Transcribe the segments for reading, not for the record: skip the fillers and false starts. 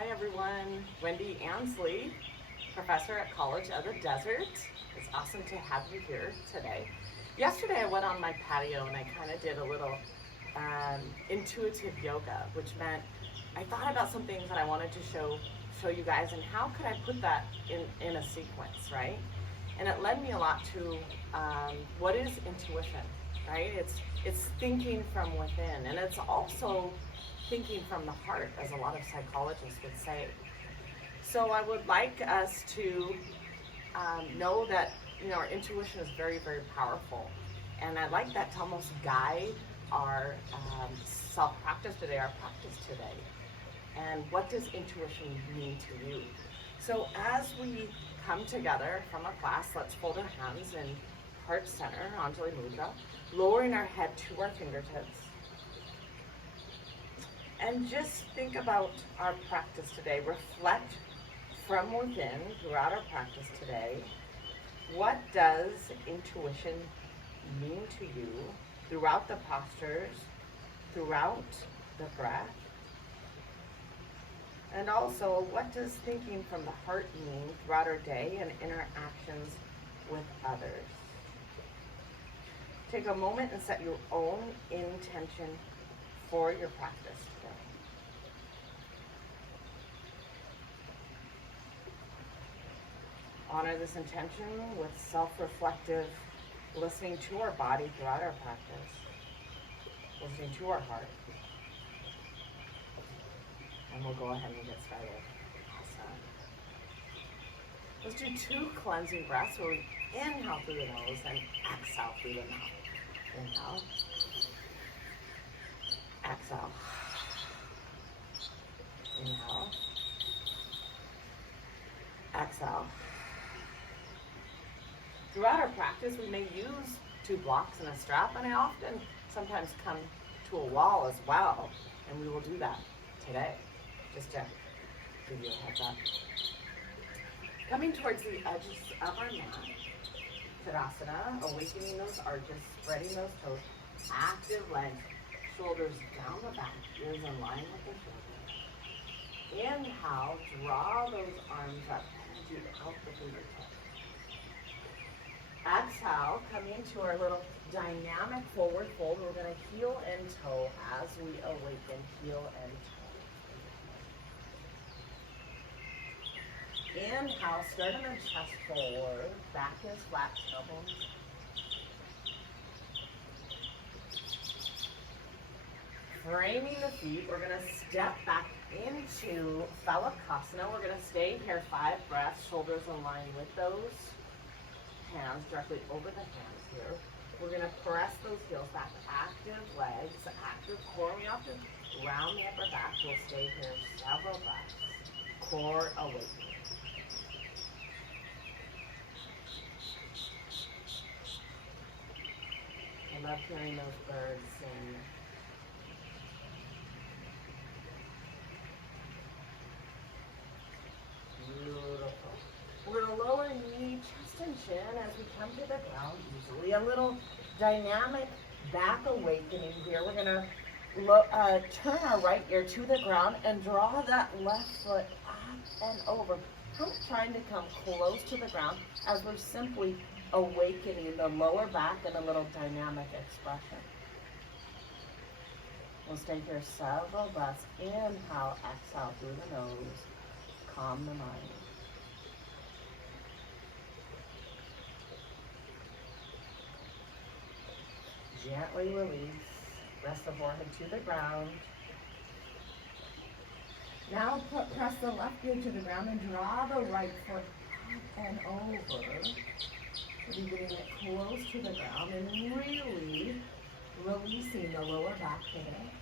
Hi everyone, Wendy Ansley, professor at College of the Desert. It's awesome to have you here today. Yesterday I went on my patio and I kind of did a little intuitive yoga, which meant I thought about some things that I wanted to show you guys and how could I put that in a sequence, right? And it led me a lot to what is intuition, right? It's thinking from within, and it's also thinking from the heart, as a lot of psychologists would say. So I would like us to know that our intuition is very, very powerful, and I'd like that to almost guide our self-practice today, our practice today. And what does intuition mean to you? So as we come together from a class, let's fold our hands in heart center, Anjali Mudra, lowering our head to our fingertips. And just think about our practice today. Reflect from within throughout our practice today. What does intuition mean to you throughout the postures, throughout the breath? And also, what does thinking from the heart mean throughout our day and interactions with others? Take a moment and set your own intention for your practice today. Honor this intention with self-reflective listening to our body throughout our practice, listening to our heart. And we'll go ahead and get started. Awesome. Let's do 2 cleansing breaths where we inhale through the nose and exhale through the mouth. Inhale. Exhale. Inhale. Exhale. Throughout our practice, we may use 2 blocks and a strap, and I often sometimes come to a wall as well, and we will do that today, just to give you a heads up. Coming towards the edges of our mat, Tadasana, awakening those arches, spreading those toes, active legs, shoulders down the back, ears in line with the shoulders. Inhale, draw those arms up, energy out the fingertips. Exhale, come into our little dynamic forward fold. We're going to heel and toe as we awaken, heel and toe. Inhale, sternum and chest forward, back is flat, tailbone. Framing the feet, we're going to step back into Phalakasana. We're going to stay here 5 breaths, shoulders in line with those hands directly over the hands here. We're going to press those heels back, active legs, active core. We have to round the upper back. We'll stay here several breaths. Core awakening. I love hearing those birds sing. Beautiful. We're going to lower knee, chest, and chin as we come to the ground easily. A little dynamic back awakening here. We're going to turn our right ear to the ground and draw that left foot up and over. Kind of trying to come close to the ground as we're simply awakening the lower back in a little dynamic expression. We'll stay here several breaths. Inhale, exhale through the nose. Calm the mind. Gently release. Rest the forehead to the ground. Now press the left ear to the ground and draw the right foot up and over. We'll be getting it close to the ground and really releasing the lower back to the hips.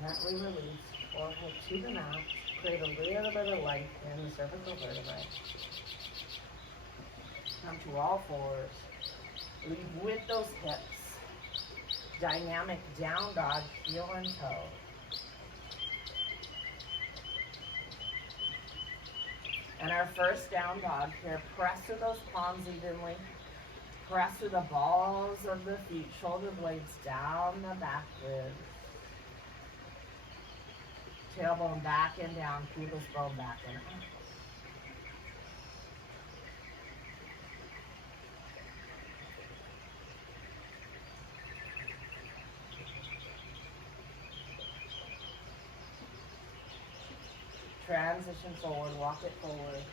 Gently release, forehead to the mat, create a little bit of length in the cervical vertebrae. Come to all fours. Lead with those hips. Dynamic down dog, heel and toe. And our first down dog here, press through those palms evenly. Press through the balls of the feet, shoulder blades down the back ribs. Tailbone back and down, pubic bone back and up. Transition forward, walk it forward.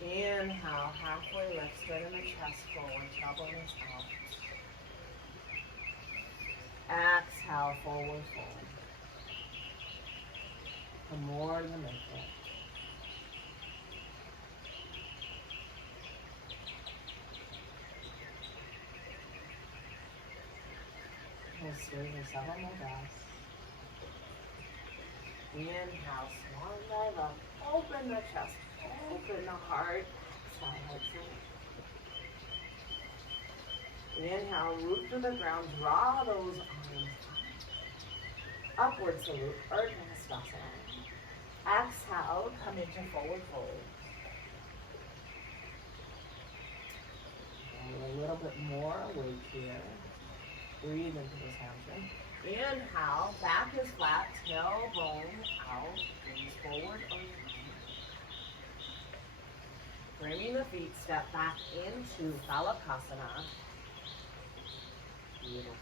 Inhale, halfway lift, straighten the chest forward, tailbone is out. Exhale, forward fold. For more than make it. We'll steer yourself on my breath. Inhale, swan dive up, open the chest, open the heart. Exhale, head center. Inhale, root to the ground, draw those arms up. Upward salute, Urdhva Hastasana. Exhale, come into forward fold. And a little bit more weight here. Breathe into this hamstring. Inhale, back is flat, tailbone out, gaze forward or down. Framing the feet, step back into Phalakasana. Beautiful.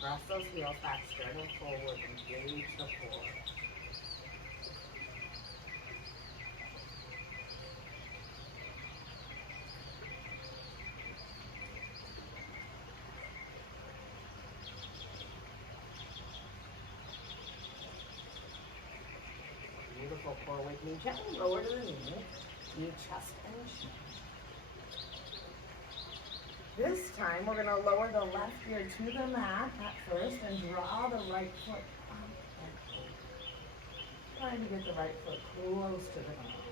Press those heels back, sternum forward, engage the core. Beautiful core awakening. Gently lower to the knee. Knee, chest, and chin. This time we're going to lower the left ear to the mat at first and draw the right foot up and over. Trying to get the right foot close to the ground.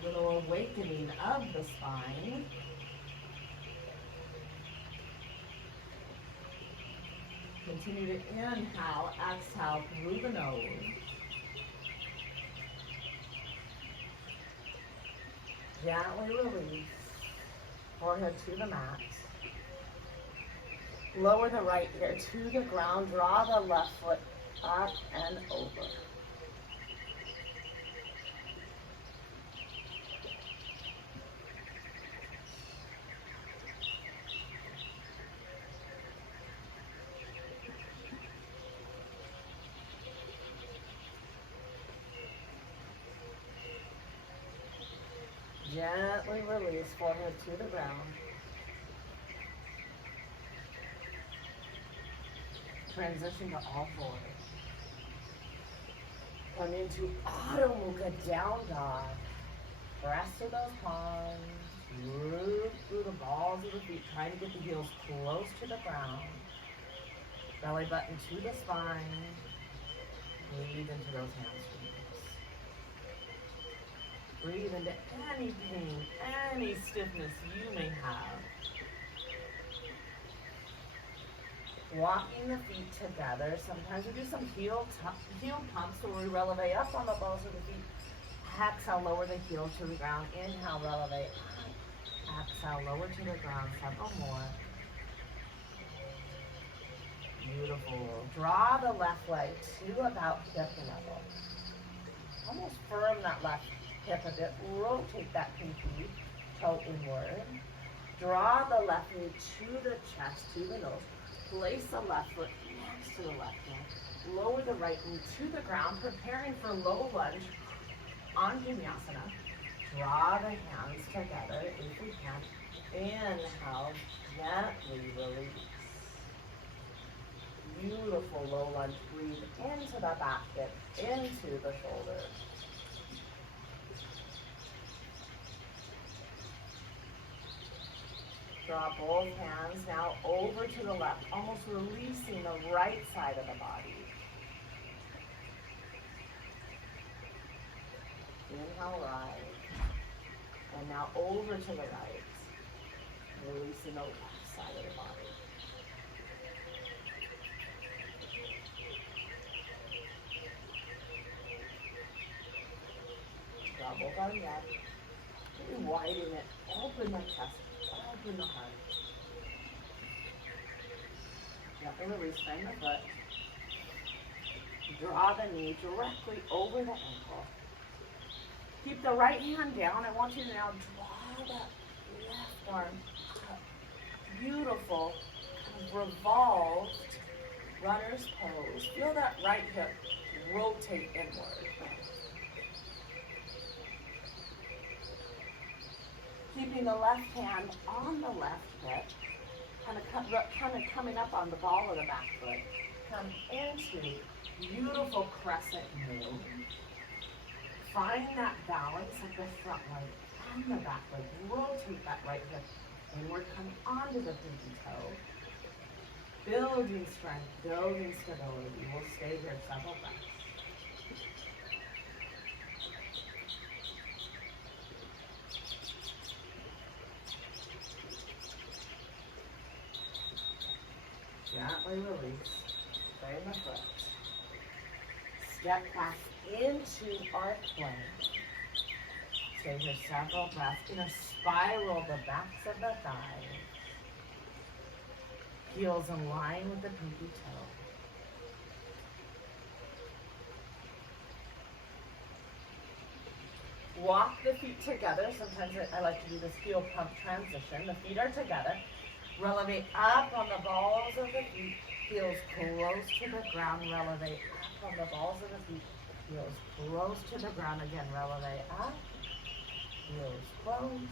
A little awakening of the spine. Continue to inhale, exhale through the nose. Gently release, forehead to the mat. Lower the right ear to the ground, draw the left foot up and over. Gently release, forehead to the ground. Transition to all fours. Come into Adho Mukha, down dog. Press to those palms. Root through the balls of the feet, trying to get the heels close to the ground. Belly button to the spine. Breathe into those hamstrings. Breathe into any pain, any stiffness you may have. Walking the feet together. Sometimes we do some heel pumps where we releve up on the balls of the feet. Exhale, lower the heel to the ground. Inhale, releve up. Exhale, lower to the ground. Several more. Beautiful. Draw the left leg to about hip level. Almost firm that left hip a bit. Rotate that pinky toe inward. Draw the left knee to the chest, to the nose. Place the left foot next to the left knee. Lower the right knee to the ground, preparing for low lunge on Vinyasana. Draw the hands together if we can. Inhale, gently release. Beautiful low lunge. Breathe into the back hip, into the shoulder. Draw both hands now over to the left, almost releasing the right side of the body. Inhale, rise. And now over to the right, releasing the left side of the body. double done yet. Maybe widen it, open the chest, open the heart. Gently release, frame the foot. Draw the knee directly over the ankle. Keep the right hand down. I want you to now draw that left arm up. Beautiful, kind of revolved runner's pose. Feel that right hip rotate inward. Keeping the left hand on the left hip, kind of coming up on the ball of the back foot. Come into beautiful crescent moon. Find that balance of the front leg and the back leg. Rotate that right hip inward. Come onto the pinky toe. Building strength, building stability. We'll stay here several breaths. Gently release. Frame the foot. Step back into our plank. Stay here several breaths. Gonna spiral the backs of the thighs. Heels in line with the pinky toe. Walk the feet together. Sometimes I like to do this heel pump transition. The feet are together. Relevate up on the balls of the feet. Heels close to the ground. Relevate up on the balls of the feet. Heels close to the ground. Again, relevate up. Heels close.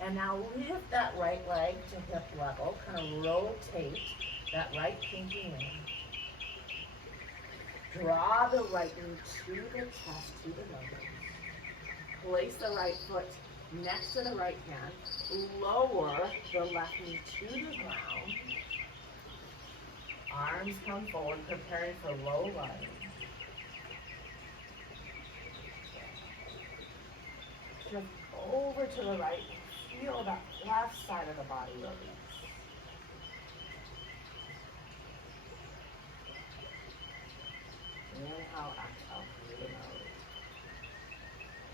And now lift that right leg to hip level. Kind of rotate that right pinky in. Draw the right knee to the chest, to the elbow. Place the right foot next to the right hand. Lower the left knee to the ground. Arms come forward, preparing for low lunge. Shift over to the right. Feel that left side of the body release. Inhale, exhale through the nose.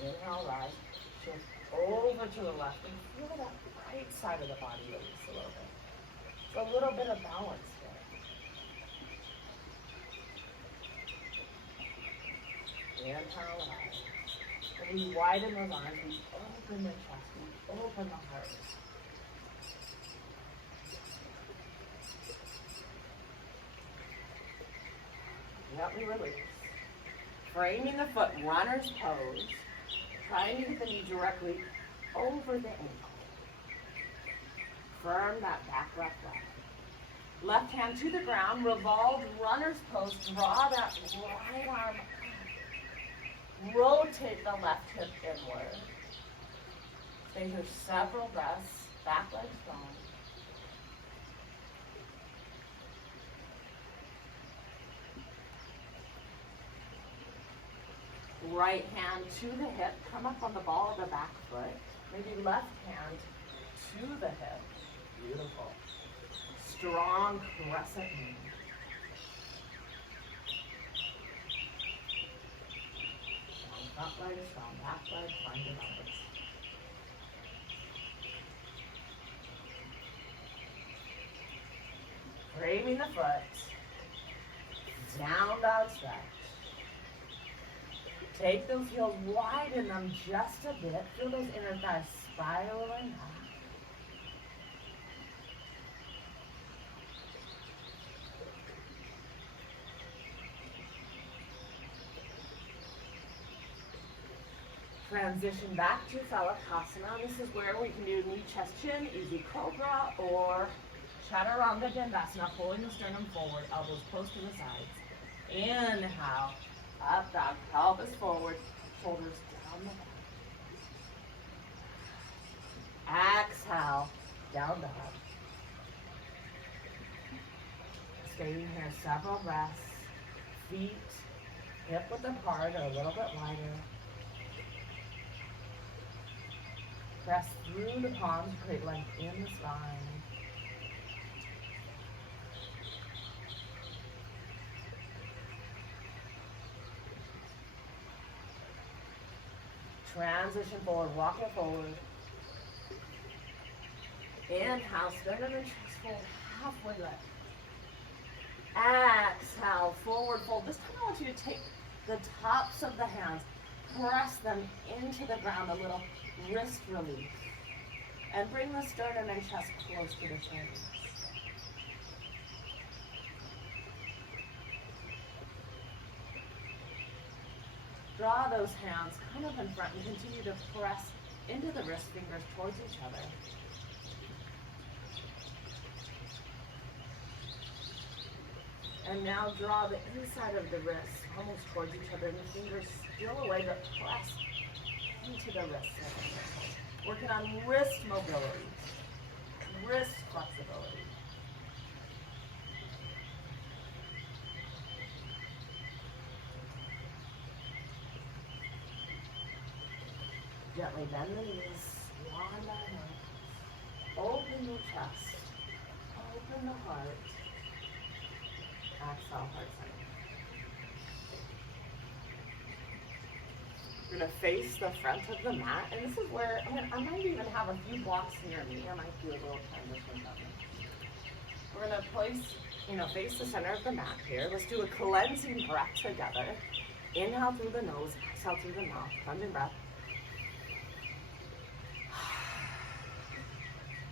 Inhale, rise. Shift over to the left and feel that right side of the body release a little bit. So a little bit of balance there. Inhale, rise. And we widen those arms, we open the chest, we open the heart. Gently release. Framing the foot, runner's pose. Trying to get the knee directly over the ankle. Firm that back left leg. Left hand to the ground, revolve runner's pose. Draw that right arm up. Rotate the left hip inward. Stay here several breaths. Back leg strong. Right hand to the hip. Come up on the ball of the back foot. Maybe left hand to the hip. Beautiful. Strong crescent moon. Strong front leg, strong back leg, find your balance. Framing the foot. Down dog stretch. Take those heels, widen them just a bit. Feel those inner thighs spiraling up. Transition back to Phalakasana. This is where we can do knee, chest, chin, easy cobra, or chaturanga dandasana, pulling the sternum forward, elbows close to the sides. Inhale, up dog, pelvis forward, shoulders down the back. Exhale, down dog. Staying here several breaths. Feet hip width apart or a little bit wider. Press through the palms, create length in the spine. Transition forward, walk it forward. Inhale, sternum and chest fold, halfway lift. Exhale, forward fold. This time I want you to take the tops of the hands, press them into the ground, a little wrist release. And bring the sternum and chest close to the chin. Draw those hands kind of in front and continue to press into the wrist fingers towards each other. And now draw the inside of the wrist almost towards each other, and the fingers still away, but press into the wrist. Working on wrist mobility, wrist flexibility. Gently bend the knees, swan the hips, open your chest, open the heart. Exhale, heart center. We're going to face the front of the mat, and this is where I might even have a few blocks near me. I might do a little transition button. We're going to place, face the center of the mat here. Let's do a cleansing breath together. Inhale through the nose, exhale through the mouth. Cleansing breath.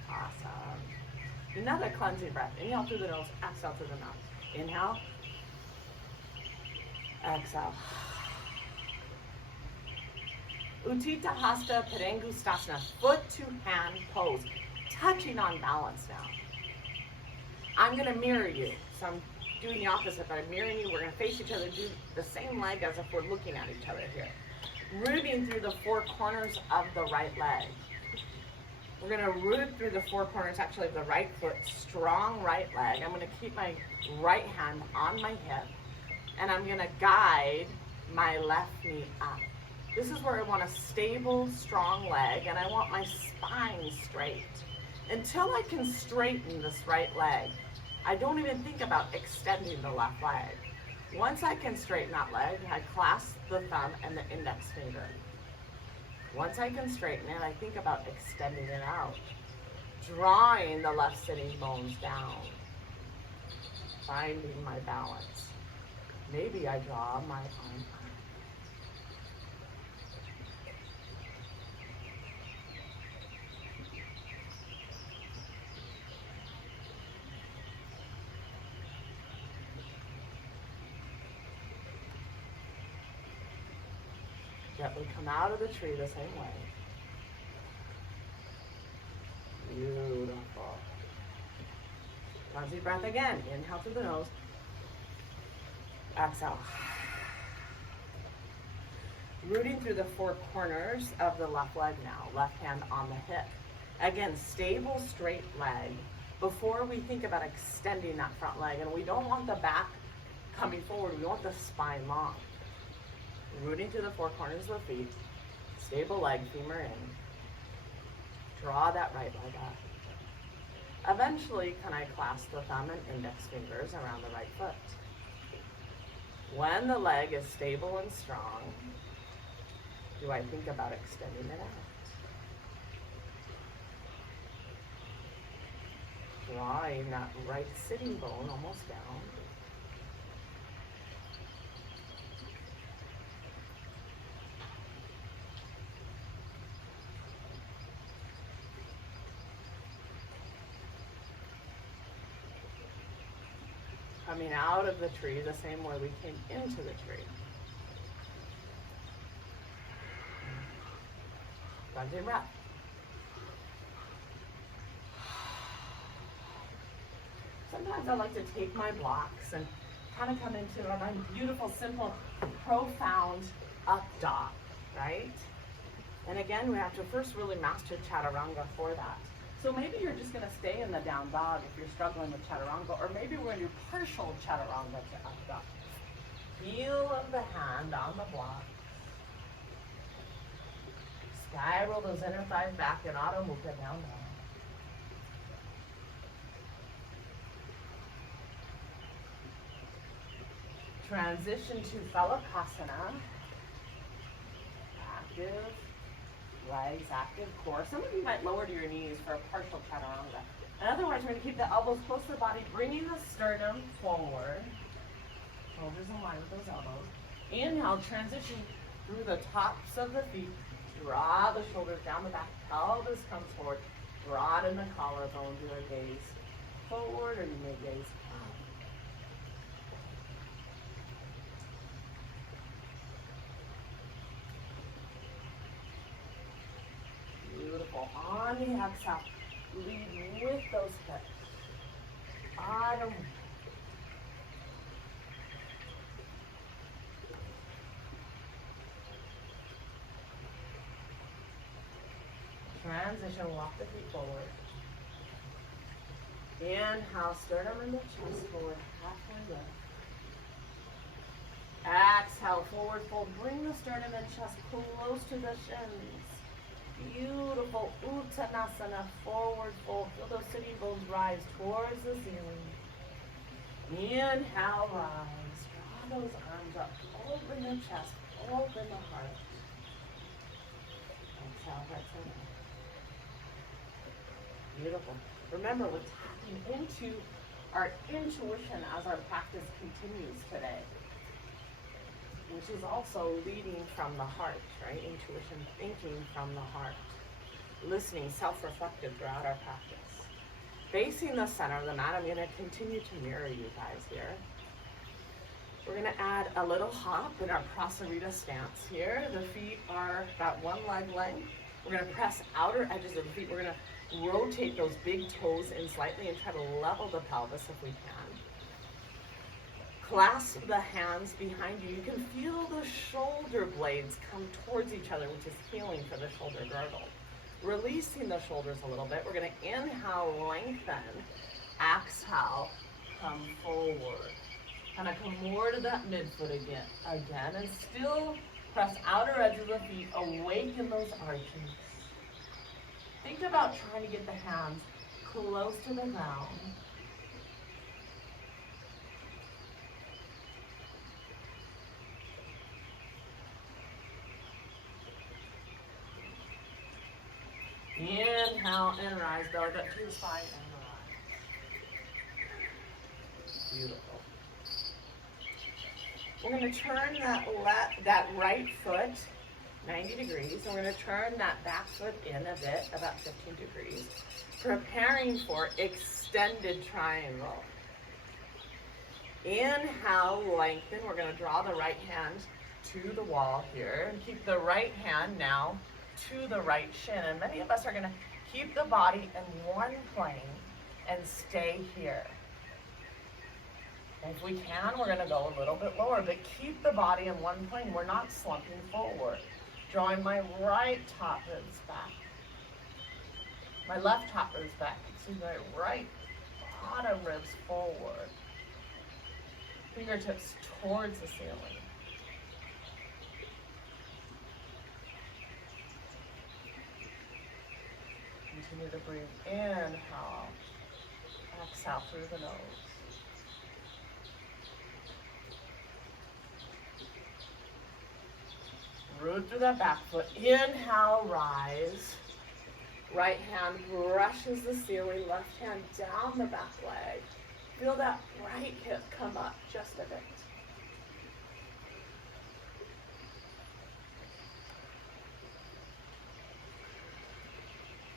Awesome. Another cleansing breath. Inhale through the nose, exhale through the mouth. Inhale. Exhale. Utthita Hasta Padangusthasana, foot to hand pose, touching on balance now. I'm going to mirror you. So I'm doing the opposite, but I'm mirroring you. We're going to face each other, do the same leg as if we're looking at each other here. Rooting through the four corners of the right leg. We're going to root through the four corners, actually, of the right foot, strong right leg. I'm going to keep my right hand on my hip, and I'm going to guide my left knee up. This is where I want a stable, strong leg, and I want my spine straight. Until I can straighten this right leg, I don't even think about extending the left leg. Once I can straighten that leg, I clasp the thumb and the index finger. Once I can straighten it, I think about extending it out, drawing the left sitting bones down, finding my balance. Maybe I draw my arm up. Gently come out of the tree the same way. Beautiful. One deep breath again. Inhale through the nose. Exhale. Rooting through the four corners of the left leg now. Left hand on the hip. Again, stable, straight leg. Before we think about extending that front leg, and we don't want the back coming forward, we want the spine long. Rooting through the four corners of the feet, stable leg, femur in. Draw that right leg up. Eventually, can I clasp the thumb and index fingers around the right foot? When the leg is stable and strong, do I think about extending it out? Drawing that right sitting bone almost down. Coming out of the tree the same way we came into the tree. Cleansing breath. Sometimes I like to take my blocks and kind of come into a beautiful, simple, profound up dog, right? And again, we have to first really master chaturanga for that. So maybe you're just going to stay in the down dog if you're struggling with chaturanga, or maybe we're going to do partial chaturanga to up dog. Heel of the hand on the block. Spiral those inner thighs back and Adho Mukha down dog. Transition to Phalakasana. Active Legs active, core. Some of you might lower to your knees for a partial chaturanga. In other words, we're going to keep the elbows close to the body, bringing the sternum forward. Shoulders in line with those elbows. Inhale, transition through the tops of the feet. Draw the shoulders down the back. Pelvis comes forward. Broaden the collarbone. Do a gaze forward, or you may gaze up. Beautiful. On the exhale, lead with those hips. Bottom. Transition, walk the feet forward. Inhale, sternum and the chest forward, halfway lift. Exhale, forward fold. Bring the sternum and chest close to the shins. Beautiful. Uttanasana, forward fold. Feel those sitting bones rise towards the ceiling. Inhale, rise. Draw those arms up. Open the chest. Open the heart. Exhale, exhale. Beautiful. Remember, we're tapping into our intuition as our practice continues today, which is also leading from the heart, right? Intuition, thinking from the heart, listening, self-reflective throughout our practice. Facing the center of the mat, I'm going to continue to mirror you guys here. We're going to add a little hop in our Prasarita stance here. The feet are about one leg length. We're going to press outer edges of the feet. We're going to rotate those big toes in slightly and try to level the pelvis if we can. Clasp the hands behind you. You can feel the shoulder blades come towards each other, which is healing for the shoulder girdle. Releasing the shoulders a little bit. We're going to inhale, lengthen. Exhale, come forward. Kind of come more to that midfoot again. And still press outer edge of the feet. Awaken those arches. Think about trying to get the hands close to the ground. Inhale and rise, belly button to the spine and rise. Beautiful. We're going to turn that right foot 90 degrees. And we're going to turn that back foot in a bit, about 15 degrees. Preparing for extended triangle. Inhale, lengthen. We're going to draw the right hand to the wall here. And keep the right hand now to the right shin. And many of us are going to keep the body in one plane and stay here. And if we can, we're going to go a little bit lower, but keep the body in one plane. We're not slumping forward. Drawing my right top ribs back. My left top ribs back. See my right bottom ribs forward. Fingertips towards the ceiling. Continue to breathe in, inhale. Exhale through the nose. Root through that back foot. Inhale, rise. Right hand brushes the ceiling. Left hand down the back leg. Feel that right hip come up just a bit.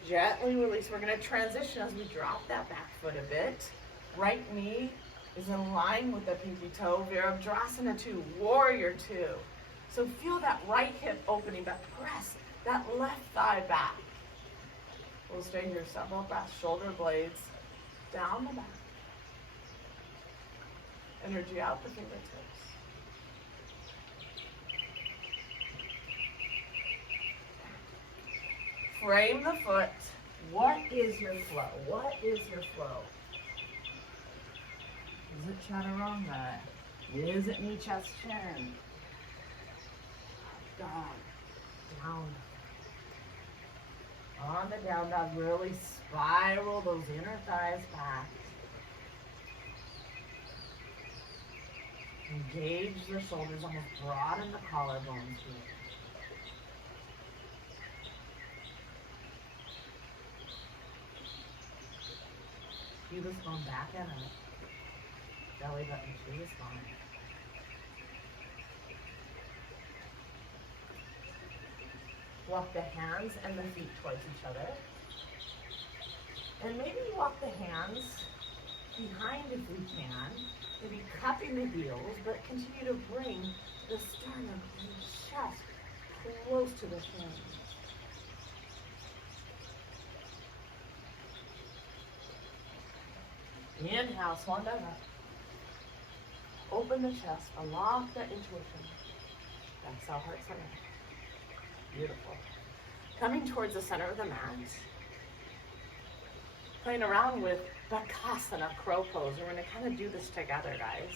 Gently release. We're going to transition as we drop that back foot a bit. Right knee is in line with the pinky toe. Virabhadrasana 2, Warrior 2. So feel that right hip opening, but press that left thigh back. We'll stay here several breaths. Shoulder blades down the back. Energy out the fingertips. Frame the foot. What is your flow? What is your flow? Is it chaturanga? Is it knee, chest, chin? Dog. Down. On the down dog, really spiral those inner thighs back. Engage the shoulders, almost broaden the collarbones here. feel the spine back and up. Belly button to the spine. Walk the hands and the feet towards each other. And maybe walk the hands behind if we can. Maybe cupping the heels, but continue to bring the sternum and the chest close to the hands. Inhale, swan dive up. Open the chest, unlock the intuition. Exhale, heart center. Beautiful. Coming towards the center of the mat. Playing around with Bakasana, crow pose. We're going to kind of do this together, guys.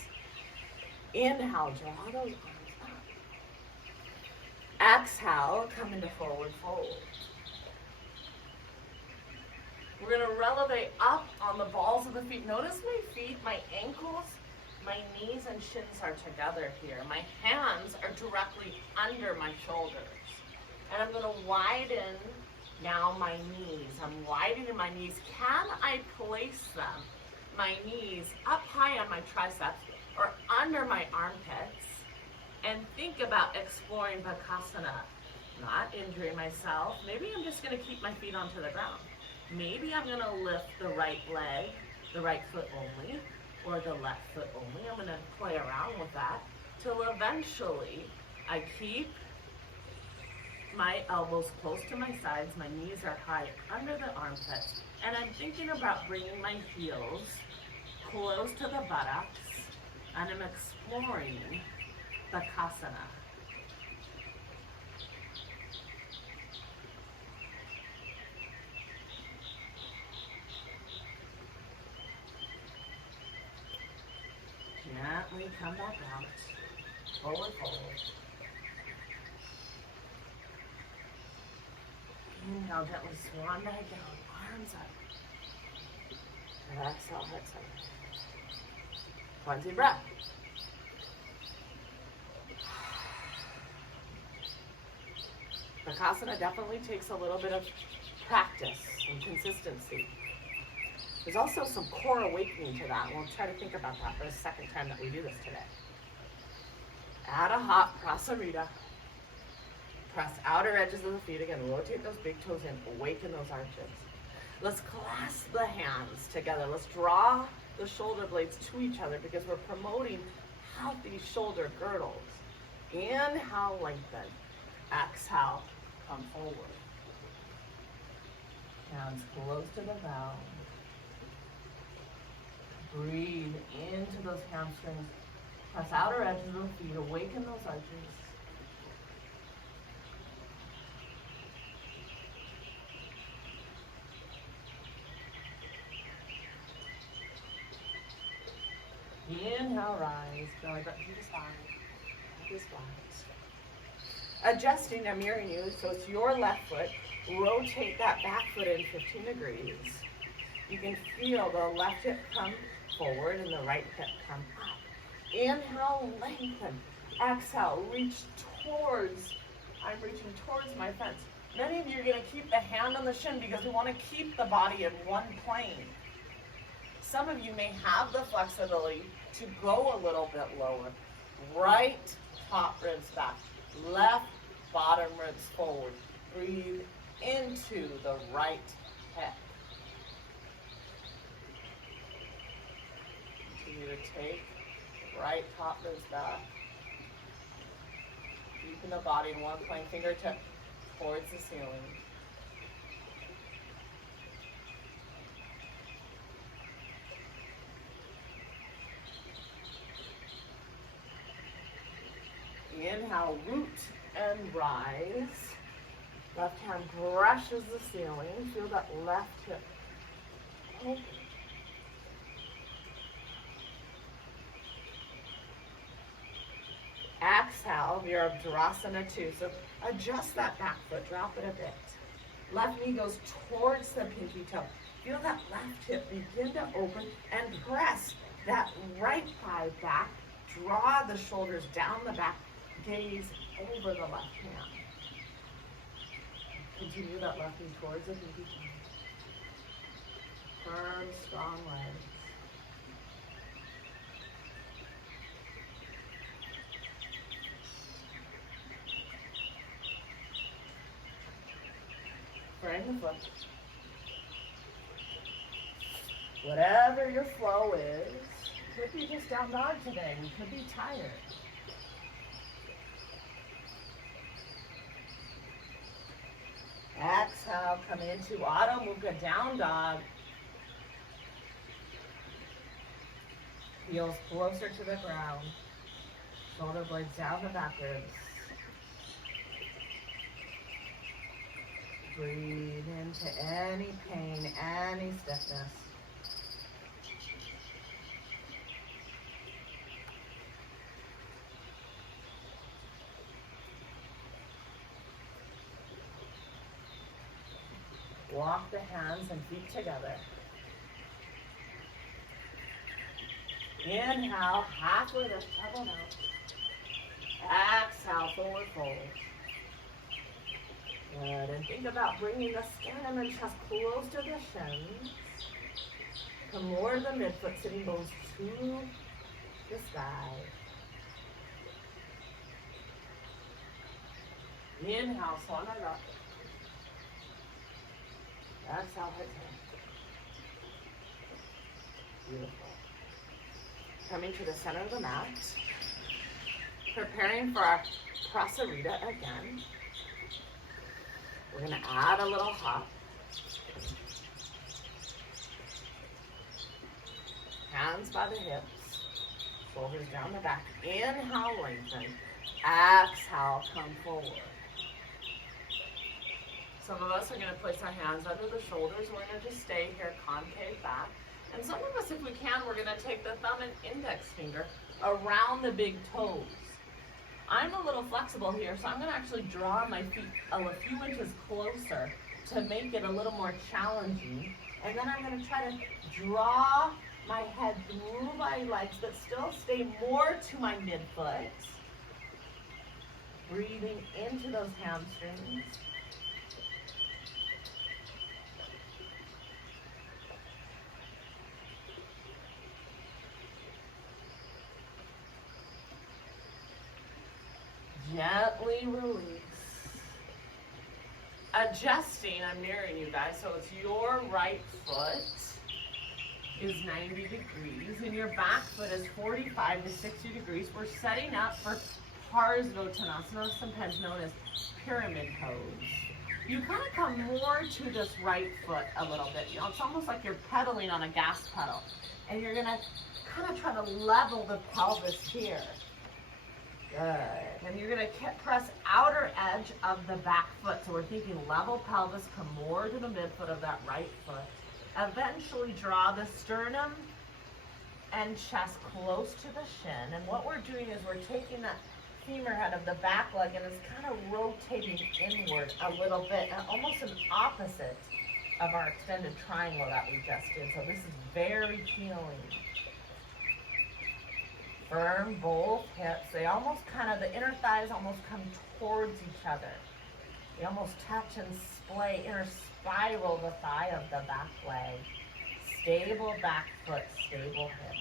Inhale, draw those arms up. Exhale, come into forward fold. We're going to relevate up on the balls of the feet. Notice my feet, my ankles, my knees and shins are together here. My hands are directly under my shoulders. And I'm going to widen now my knees. I'm widening my knees. Can I place them, my knees, up high on my triceps or under my armpits? And think about exploring Bakasana, not injuring myself. Maybe I'm just going to keep my feet onto the ground. Maybe I'm going to lift the right leg, the right foot only, or the left foot only. I'm going to play around with that till eventually I keep my elbows close to my sides, my knees are high under the armpits, and I'm thinking about bringing my heels close to the buttocks, and I'm exploring Bakasana. Gently come back out, forward fold. Inhale, gently swan dive down, arms up. And exhale, heart center. One deep breath. Bakasana definitely takes a little bit of practice and consistency. There's also some core awakening to that. We'll try to think about that for the second time that we do this today. Add a hop, Prasarita. Press outer edges of the feet again. Rotate those big toes in. Awaken those arches. Let's clasp the hands together. Let's draw the shoulder blades to each other because we're promoting healthy shoulder girdles. Inhale, lengthen. Exhale, come forward. Hands close to the ground. Breathe into those hamstrings. Press outer edges of the feet. Awaken those arches. Inhale, rise. Belly button to the side. This wide. Adjusting, I'm mirroring you, so it's your left foot. Rotate that back foot in 15 degrees. You can feel the left hip come forward and the right hip come up. Inhale, lengthen. Exhale, reach towards, I'm reaching towards my fence. Many of you are going to keep the hand on the shin because we want to keep the body in one plane. Some of you may have the flexibility to go a little bit lower. Right top ribs back, left bottom ribs forward. Breathe into the right hip. Continue to take right top ribs back. Deepen the body in one plane, fingertip towards the ceiling. Inhale, root and rise. Left hand brushes the ceiling. Feel that left hip open. Exhale, Virabhadrasana 2. So adjust that back foot, drop it a bit. Left knee goes towards the pinky toe. Feel that left hip begin to open and press that right thigh back. Draw the shoulders down the back. Gaze over the left hand. Continue that left knee towards the pinky toe. Firm, strong legs. Bring the foot. Whatever your flow is, could be just down dog today. We could be tired. Exhale, come into Adho Mukha, down dog. Heels closer to the ground. Shoulder blades down the back ribs. Breathe into any pain, any stiffness. Walk the hands and feet together. Inhale, halfway lift, elbow down. Exhale, forward fold. Good, and think about bringing the sternum and chest close to the shins. Come more to the midfoot, sitting bones to the sky. Inhale, swan right up. Exhale, right hand. Beautiful. Coming to the center of the mat. Preparing for our Prasarita again. We're going to add a little hop. Hands by the hips. Shoulders down the back. Inhale, lengthen. Exhale, come forward. Some of us are going to place our hands under the shoulders. We're going to just stay here, concave back. And some of us, if we can, we're going to take the thumb and index finger around the big toes. I'm a little flexible here, so I'm going to actually draw my feet a few inches closer to make it a little more challenging. And then I'm going to try to draw my head through my legs, but still stay more to my midfoot. Breathing into those hamstrings. Gently release. Adjusting, I'm mirroring you guys, so it's your right foot is 90 degrees and your back foot is 45 to 60 degrees. We're setting up for Parsvottanasana, sometimes known as pyramid pose. You kind of come more to this right foot a little bit. You know, it's almost like you're pedaling on a gas pedal. And you're going to kind of try to level the pelvis here. Good. And you're going to press outer edge of the back foot. So we're thinking level pelvis, come more to the midfoot of that right foot. Eventually draw the sternum and chest close to the shin. And what we're doing is we're taking that femur head of the back leg and it's kind of rotating inward a little bit, almost an opposite of our extended triangle that we just did. So this is very healing. Firm both hips. They almost kind of, the inner thighs almost come towards each other. They almost touch and splay, inner spiral the thigh of the back leg. Stable back foot, stable hip.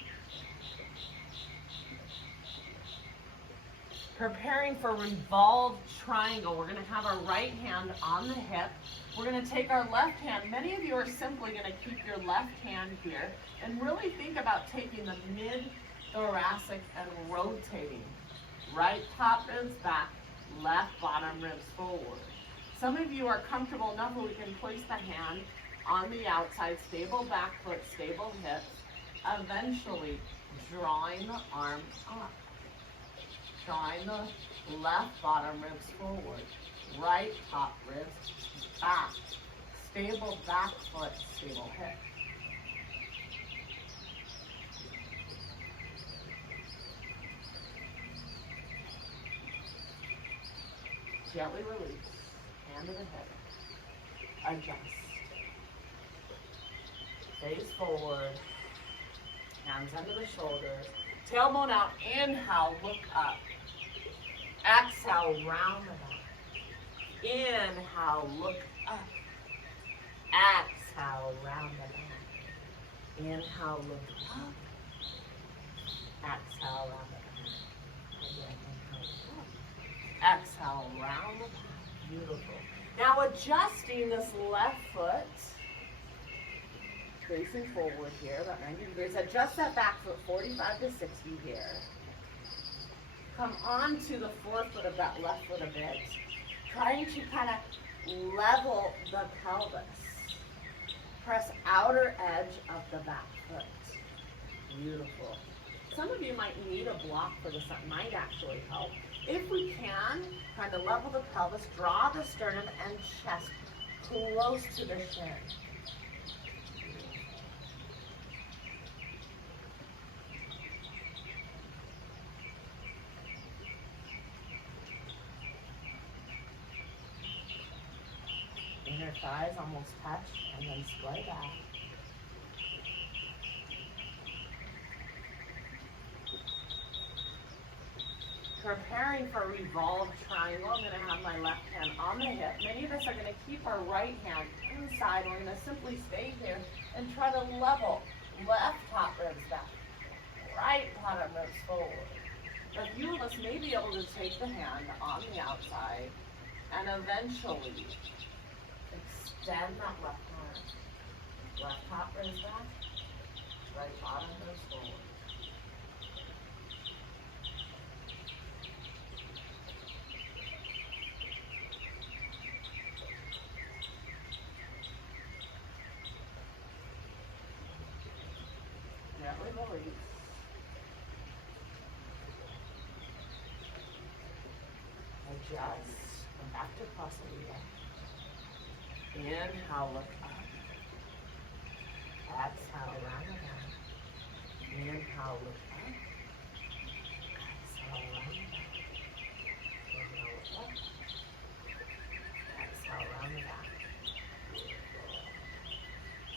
Preparing for revolved triangle. We're going to have our right hand on the hip. We're going to take our left hand. Many of you are simply going to keep your left hand here and really think about taking the mid-thoracic and rotating. Right top ribs back, left bottom ribs forward. Some of you are comfortable enough where we can place the hand on the outside, stable back foot, stable hips, eventually drawing the arms up. Drawing the left bottom ribs forward, right top ribs back, stable back foot, stable hip. Gently release, hand to the hip, adjust. Face forward, hands under the shoulders, tailbone out, inhale, look up. Exhale, round the back. Inhale, look up. Exhale, round the back. Inhale, look up. Exhale, round the back. Again, inhale, look up. Exhale, round the back. Beautiful. Now adjusting this left foot, facing forward here, about 90 degrees. Adjust that back foot 45 to 60 here. Come on to the forefoot of that left foot a bit. Trying to kind of level the pelvis. Press outer edge of the back foot. Beautiful. Some of you might need a block for this. That might actually help. If we can, kind of level the pelvis, draw the sternum and chest close to the shin. Inner thighs almost touch and then splay back. Preparing for a revolved triangle, I'm going to have my left hand on the hip. Many of us are going to keep our right hand inside. We're going to simply stay here and try to level left top ribs back, right bottom ribs forward. A few of us may be able to take the hand on the outside and eventually extend that left arm. Left top ribs back, right bottom ribs forward. Gently release. Adjust. Come back to Prasarita. Inhale, look up. Exhale, round and round. Inhale, look up. Exhale, round and round. Inhale, look up. Exhale, round and round.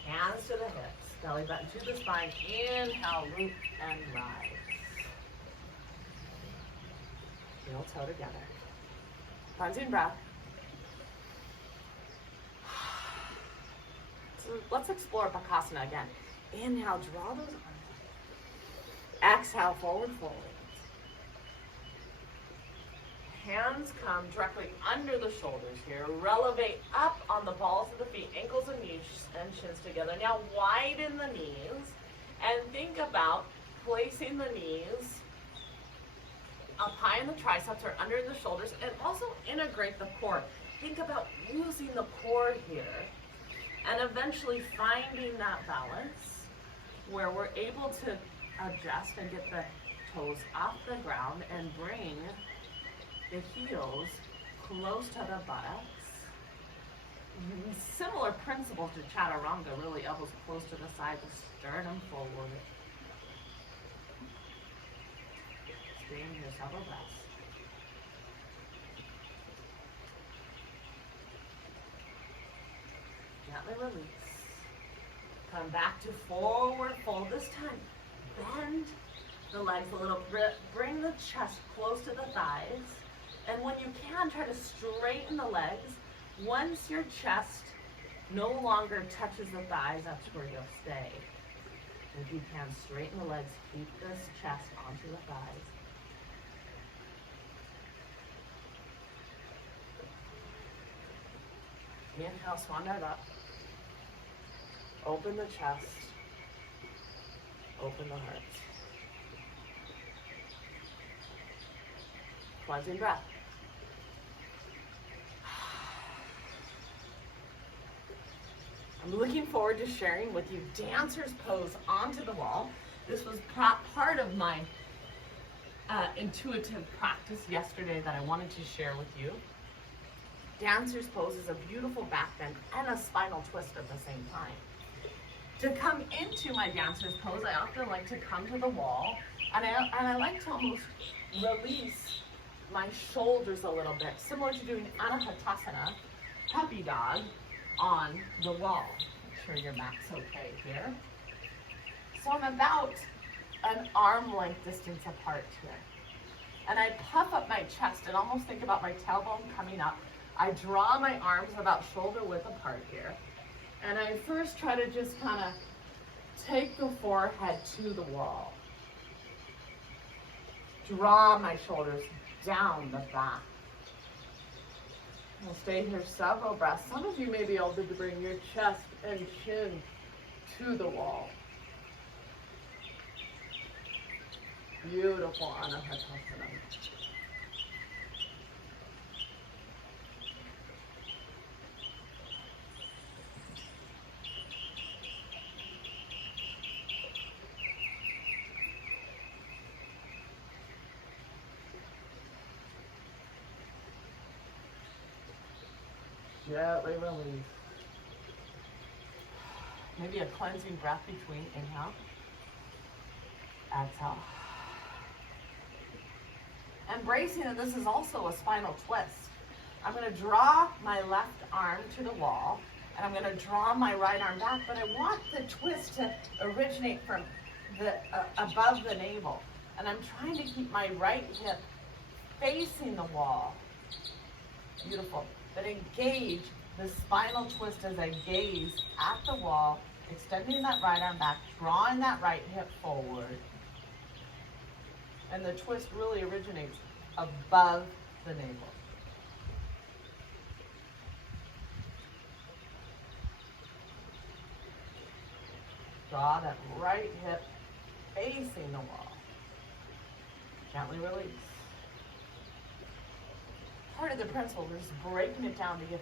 Hands to the hips. Belly button to the spine. Inhale, loop and rise. Heel toe together. Cleansing breath. So let's explore Bakasana again. Inhale, draw those arms. Exhale, forward fold. Hands come directly under the shoulders here. Relevate up on the balls of the feet, ankles and knees and shins together. Now widen the knees and think about placing the knees up high in the triceps or under the shoulders, and also integrate the core. Think about using the core here and eventually finding that balance where we're able to adjust and get the toes off the ground and bring the heels close to the buttocks. Similar principle to Chaturanga, really elbows close to the side, the sternum forward. Stay in here several breaths. Gently release. Come back to forward fold this time. Bend the legs a little, bring the chest close to the thighs. And when you can, try to straighten the legs. Once your chest no longer touches the thighs, that's where you'll stay. If you can, straighten the legs, keep this chest onto the thighs. Inhale, swan dive up. Open the chest. Open the heart. Cleansing breath. I'm looking forward to sharing with you dancer's pose onto the wall. This was part of my intuitive practice yesterday that I wanted to share with you. Dancer's pose is a beautiful back bend and a spinal twist at the same time. To come into my dancer's pose, I often like to come to the wall, and I like to almost release my shoulders a little bit, similar to doing Anahatasana, puppy dog, on the wall. Make sure your back's okay here. So I'm about an arm length distance apart here. And I puff up my chest and almost think about my tailbone coming up. I draw my arms about shoulder width apart here. And I first try to just kind of Take the forehead to the wall. Draw my shoulders down the back. We'll stay here several breaths. Some of you may be able to bring your chest and chin to the wall. Beautiful, Anahatasana. Gently release. Maybe a cleansing breath between inhale, exhale. Embracing that this is also a spinal twist. I'm going to draw my left arm to the wall, and I'm going to draw my right arm back, but I want the twist to originate from the above the navel. And I'm trying to keep my right hip facing the wall. Beautiful. But engage the spinal twist as I gaze at the wall, extending that right arm back, drawing that right hip forward. And the twist really originates above the navel. Draw that right hip facing the wall. Gently release. Part of the principle is breaking it down to give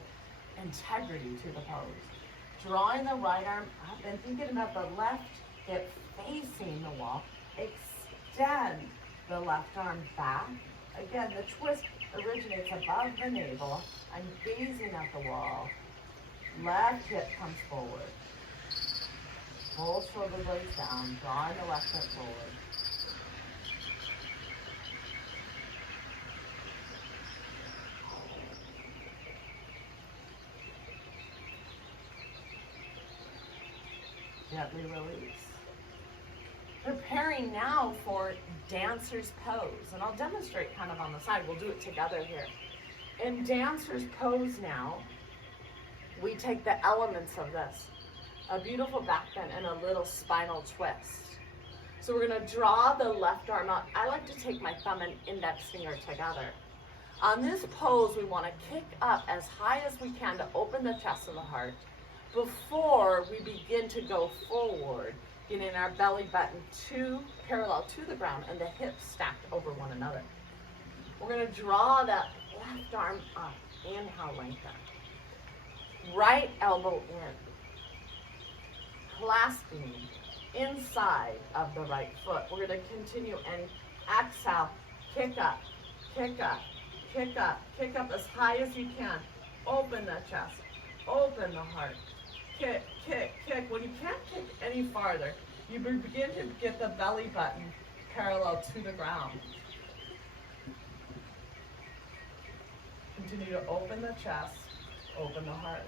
integrity to the pose. Drawing the right arm up and thinking about the left hip facing the wall. Extend the left arm back. Again, the twist originates above the navel. I'm gazing at the wall. Left hip comes forward. Pull shoulder blades down, drawing the left hip forward. Gently release. Preparing now for dancer's pose. And I'll demonstrate kind of on the side. We'll do it together here. In dancer's pose now, we take the elements of this. A beautiful back bend and a little spinal twist. So we're going to draw the left arm out. I like to take my thumb and index finger together. On this pose, we want to kick up as high as we can to open the chest and the heart before we begin to go forward, getting our belly button parallel to the ground and the hips stacked over one another. We're going to draw that left arm up. Inhale, lengthen. Right elbow in. Clasping inside of the right foot. We're going to continue and exhale, kick up, kick up, kick up, kick up as high as you can. Open the chest, open the heart. Kick, kick, kick. When you can't kick any farther, you begin to get the belly button parallel to the ground. Continue to open the chest, open the heart.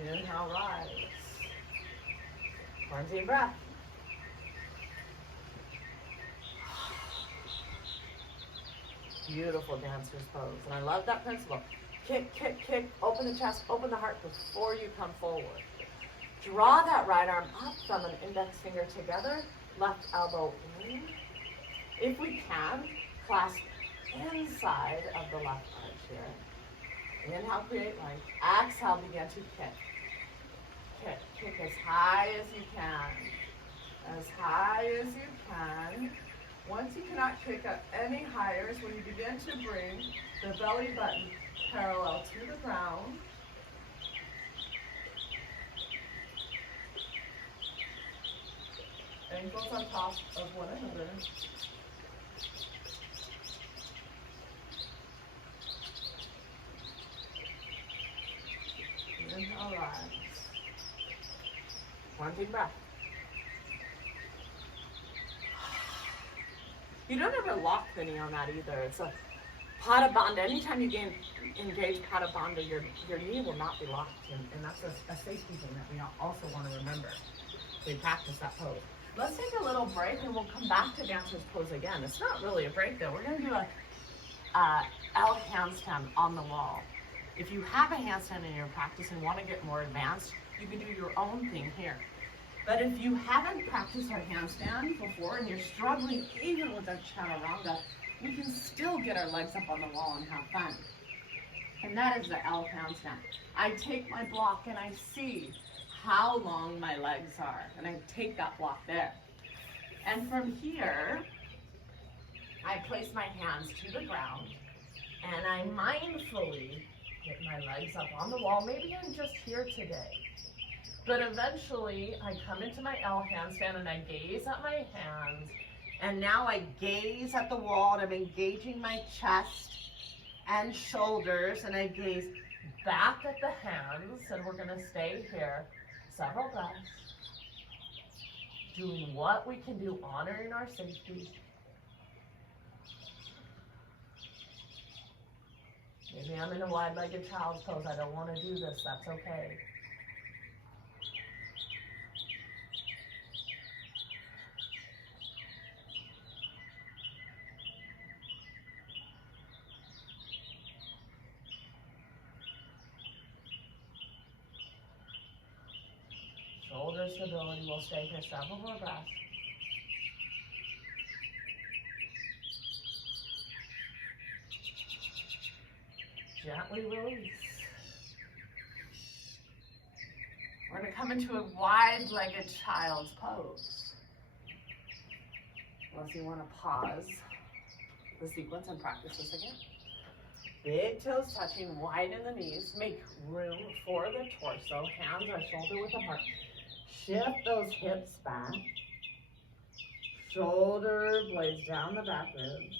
Inhale, rise. Cleansing breath. Beautiful dancer's pose. And I love that principle. Kick, kick, kick. Open the chest, open the heart before you come forward. Draw that right arm up, thumb and index finger together. Left elbow in. If we can, clasp inside of the left arch here. Inhale, create length. Exhale, begin to kick. Kick, kick as high as you can. As high as you can. Once you cannot kick up any higher is when you begin to bring the belly button parallel to the ground. Ankles on top of one another. Inhale, rise. One deep breath. You don't ever lock the knee on that either. It's a Pada Bandha. Anytime you engage Pada Bandha, your knee will not be locked. And that's a safety thing that we also want to remember. So we practice that pose. Let's take a little break and we'll come back to dancer's pose again. It's not really a break though. We're gonna do a L handstand on the wall. If you have a handstand in your practice and want to get more advanced, you can do your own thing here. But if you haven't practiced our handstand before and you're struggling even with our chaturanga, we can still get our legs up on the wall and have fun. And that is the L handstand. I take my block and I see how long my legs are, and I take that block there. And from here, I place my hands to the ground and I mindfully get my legs up on the wall. Maybe I'm just here today. But eventually I come into my L handstand and I gaze at my hands, and now I gaze at the wall and I'm engaging my chest and shoulders, and I gaze back at the hands, and we're gonna stay here several breaths, doing what we can do, honoring our safety. Maybe I'm in a wide-legged child's pose. I don't want to do this. That's okay. Shoulder stability. We'll stay here several more breaths. Gently release. We're going to come into a wide-legged child's pose. Unless you want to pause the sequence and practice this again. Big toes touching, widen the knees. Make room for the torso. Hands are shoulder width apart. Shift those hips back. Shoulder blades down the back ribs.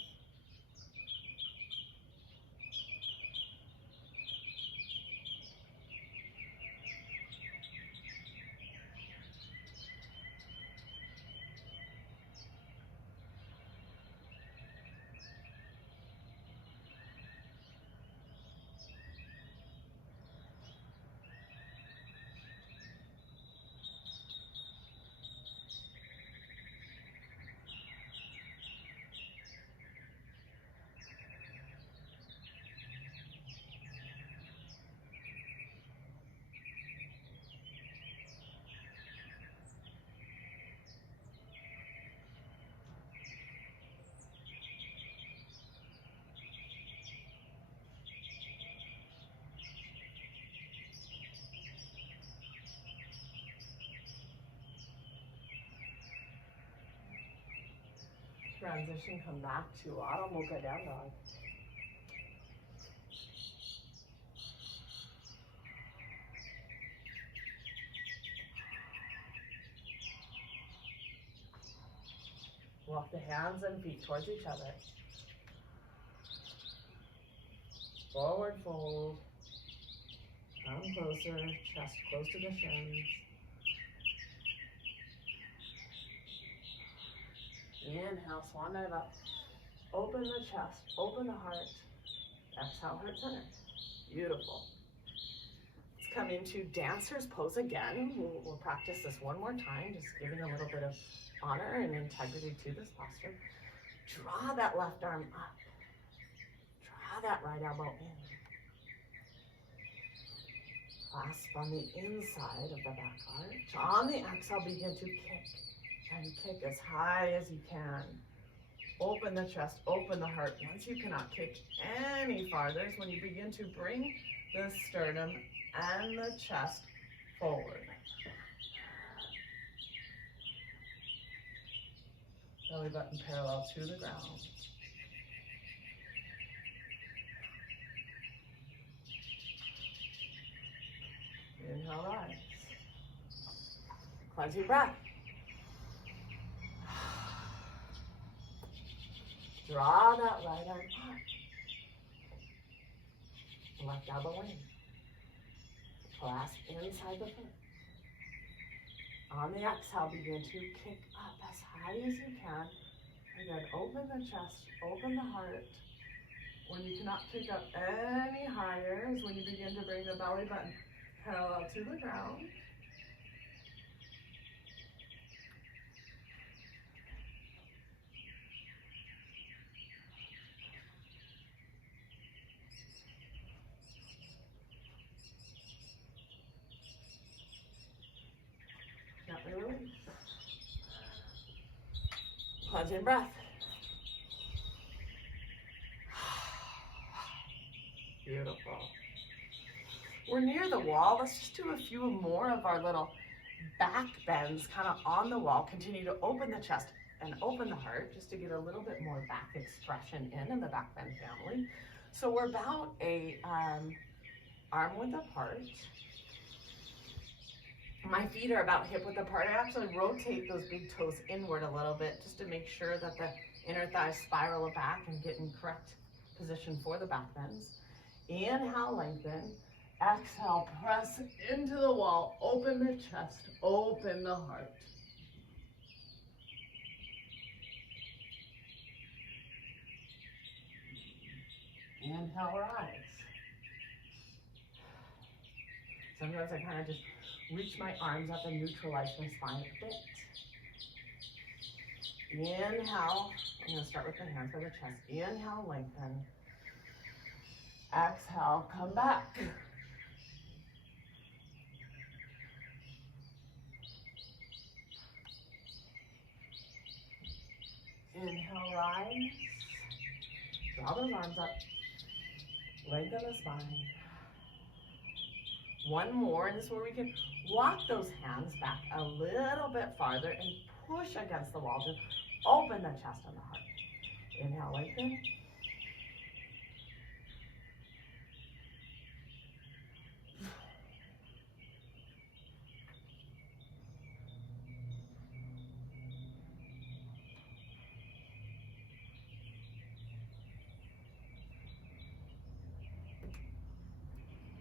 Transition, come back to Adho Mukha Down Dog. Walk the hands and feet towards each other. Forward fold. Come closer, chest close to the shins. Inhale, swan dive up. Open the chest, open the heart. Exhale, heart center. Beautiful. Let's come into dancer's pose again. We'll practice this one more time, just giving a little bit of honor and integrity to this posture. Draw that left arm up. Draw that right elbow in. Clasp on the inside of the back arch. On the exhale, begin to kick. And kick as high as you can. Open the chest, open the heart. Once you cannot kick any farther is when you begin to bring the sternum and the chest forward. Belly button parallel to the ground. Inhale, rise. Cleanse your breath. Draw that right arm up. Left elbow in. Clasp inside the foot. On the exhale, begin to kick up as high as you can. Again, open the chest, open the heart. When you cannot kick up any higher is when you begin to bring the belly button parallel to the ground. Cleansing breath. Beautiful. We're near the wall. Let's just do a few more of our little back bends kind of on the wall. Continue to open the chest and open the heart just to get a little bit more back expression in the back bend family. So we're about a arm width apart. My feet are about hip width apart. I actually rotate those big toes inward a little bit just to make sure that the inner thighs spiral back and get in correct position for the back bends. Inhale, lengthen. Exhale, press into the wall. Open the chest, open the heart. Inhale, rise. Sometimes I kind of just reach my arms up and neutralize my spine a bit. Inhale, I'm going to start with the hands for the chest. Inhale, lengthen. Exhale, come back. Inhale, rise. Draw those arms up. Lengthen the spine. One more, and this is where we can walk those hands back a little bit farther and push against the wall to open the chest and the heart. Inhale, lengthen.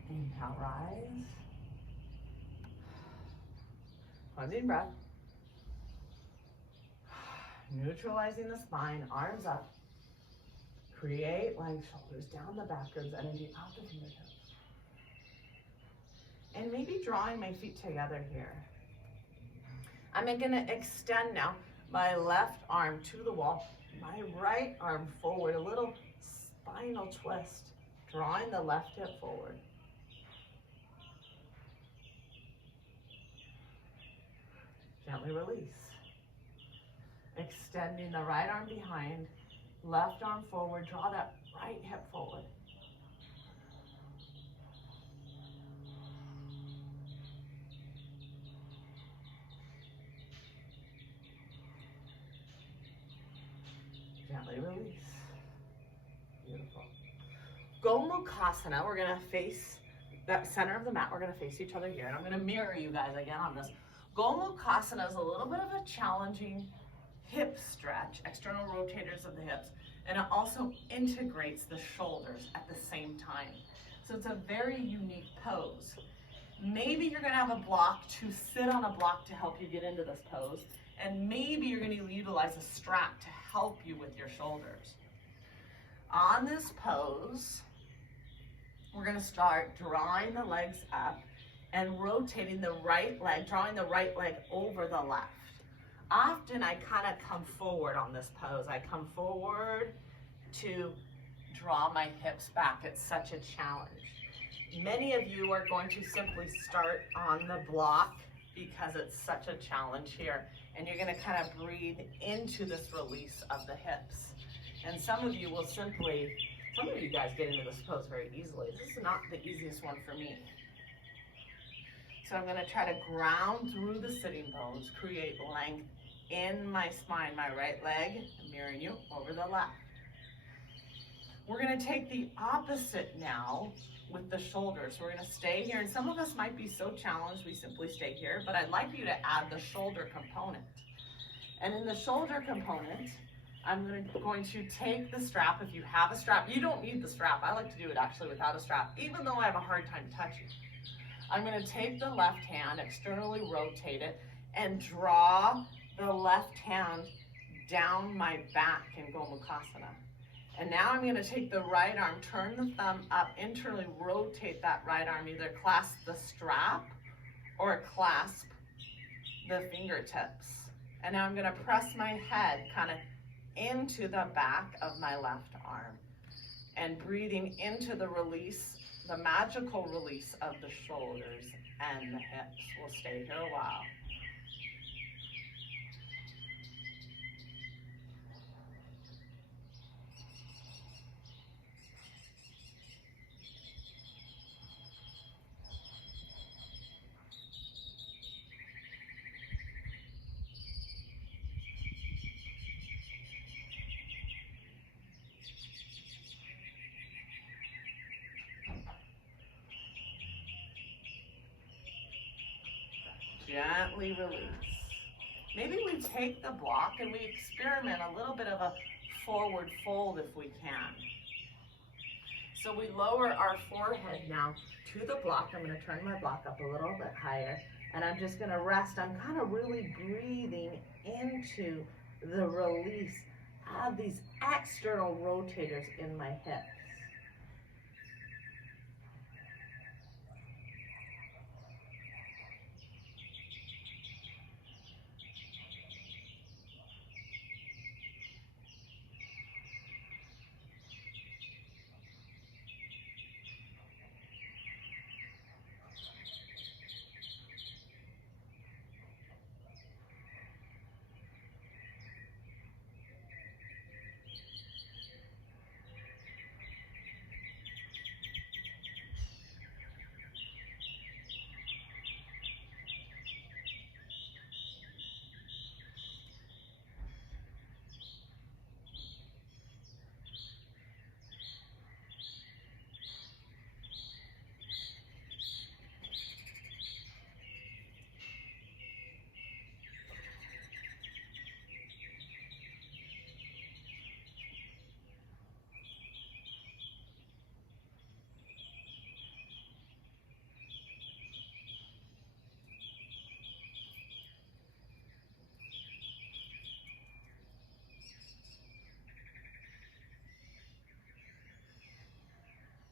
Inhale, rise. Cleansing breath. Neutralizing the spine, arms up. Create length, shoulders down the back, ribs, energy out the fingertips. And maybe drawing my feet together here. I'm gonna extend now my left arm to the wall, my right arm forward, a little spinal twist, drawing the left hip forward. Gently release. Extending the right arm behind, left arm forward, draw that right hip forward. Gently release. Beautiful. Gomukhasana, we're gonna face that center of the mat, we're gonna face each other here, and I'm gonna mirror you guys again on this. Gomukhasana is a little bit of a challenging hip stretch, external rotators of the hips, and it also integrates the shoulders at the same time. So it's a very unique pose. Maybe you're gonna have a block to sit on a block to help you get into this pose, and maybe you're gonna utilize a strap to help you with your shoulders. On this pose, we're gonna start drawing the legs up and rotating the right leg, drawing the right leg over the left. Often I kind of come forward on this pose. I come forward to draw my hips back. It's such a challenge. Many of you are going to simply start on the block because it's such a challenge here. And you're gonna kind of breathe into this release of the hips. And some of you will simply, some of you guys get into this pose very easily. This is not the easiest one for me. So I'm gonna try to ground through the sitting bones, create length in my spine, my right leg, mirroring you over the left. We're gonna take the opposite now with the shoulders. We're gonna stay here, and some of us might be so challenged we simply stay here, but I'd like you to add the shoulder component. And in the shoulder component, I'm going to take the strap. If you have a strap, you don't need the strap. I like to do it actually without a strap, even though I have a hard time touching. I'm gonna take the left hand, externally rotate it, and draw the left hand down my back in Gomukhasana. And now I'm gonna take the right arm, turn the thumb up, internally rotate that right arm, either clasp the strap or clasp the fingertips. And now I'm gonna press my head kind of into the back of my left arm and breathing into the release, the magical release of the shoulders and the hips. We'll stay here a while. Gently release. Maybe we take the block and we experiment a little bit of a forward fold if we can. So we lower our forehead now to the block. I'm going to turn my block up a little bit higher, and I'm just going to rest. I'm kind of really breathing into the release of these external rotators in my hips.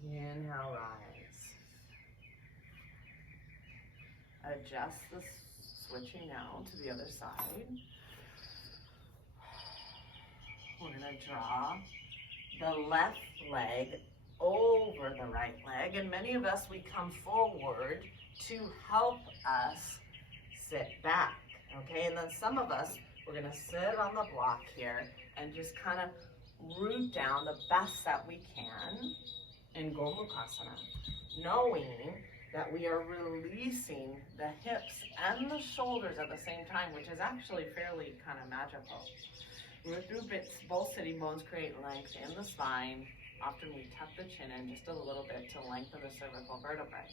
Inhale, rise. Adjust the switching now to the other side. We're going to draw the left leg over the right leg, and many of us, we come forward to help us sit back, okay? And then some of us, we're going to sit on the block here and just kind of root down the best that we can in Gomukhasana, knowing that we are releasing the hips and the shoulders at the same time, which is actually fairly kind of magical. Through both sitting bones create length in the spine. Often we tuck the chin in just a little bit to lengthen the cervical vertebrae.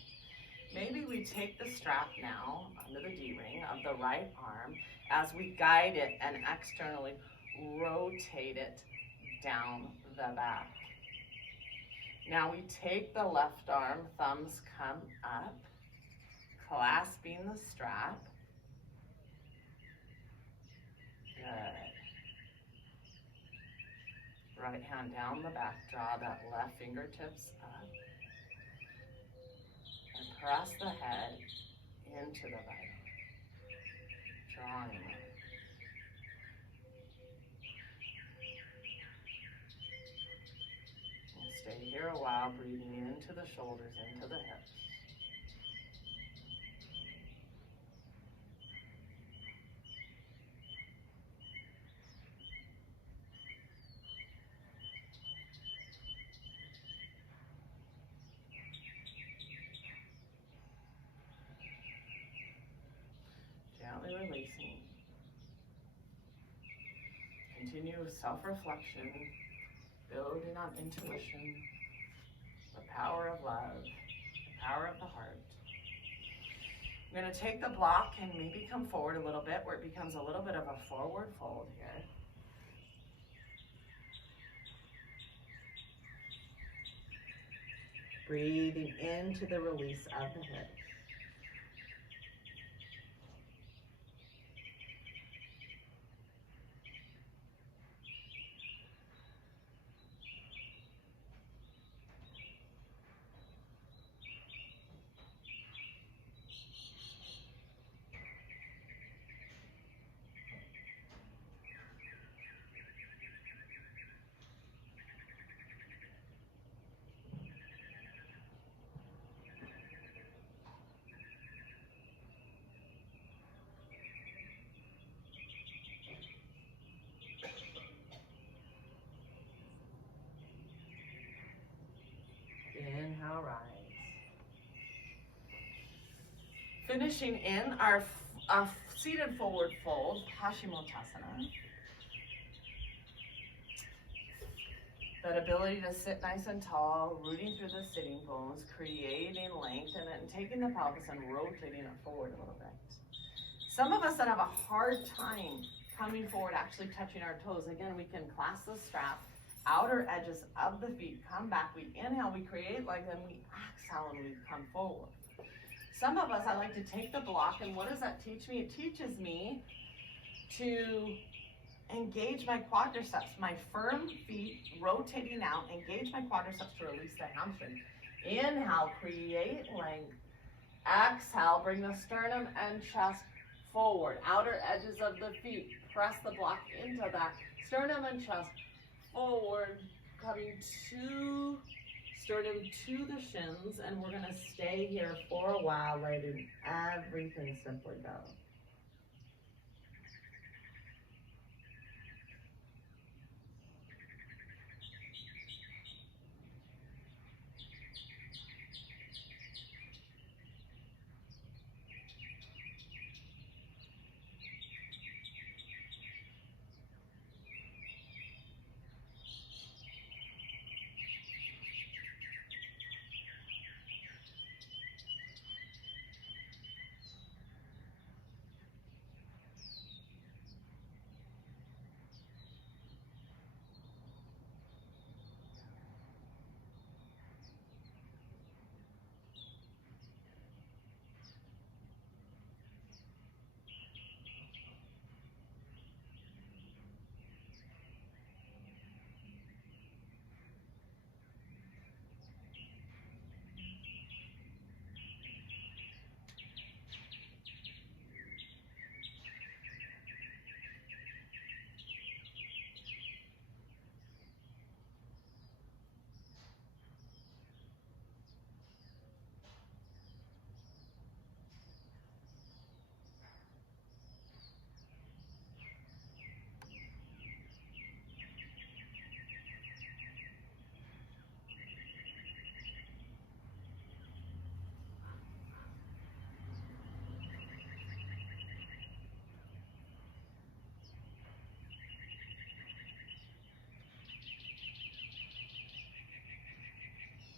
Maybe we take the strap now under the D-ring of the right arm as we guide it and externally rotate it down the back. Now we take the left arm, thumbs come up, clasping the strap. Good. Right hand down the back, draw that left fingertips up. And press the head into the right arm, drawing it. Stay here a while, breathing into the shoulders, into the hips. Gently releasing. Continue with self-reflection, building on intuition, the power of love, the power of the heart. I'm going to take the block and maybe come forward a little bit where it becomes a little bit of a forward fold here. Breathing into the release of the hips. Inhale, rise. Finishing in our seated forward fold, Paschimottanasana. That ability to sit nice and tall, rooting through the sitting bones, creating length, and then taking the pelvis and rotating it forward a little bit. Some of us that have a hard time coming forward, actually touching our toes. Again, we can clasp the strap, outer edges of the feet, come back. We inhale, we create like, then we exhale and we come forward. Some of us, I like to take the block, and what does that teach me? It teaches me to engage my quadriceps, my firm feet rotating out, engage my quadriceps to release the hamstring. Inhale, create length. Exhale, bring the sternum and chest forward. Outer edges of the feet, press the block into that. Sternum and chest forward, coming to sternum to the shins, and we're gonna stay here for a while, letting everything simply go.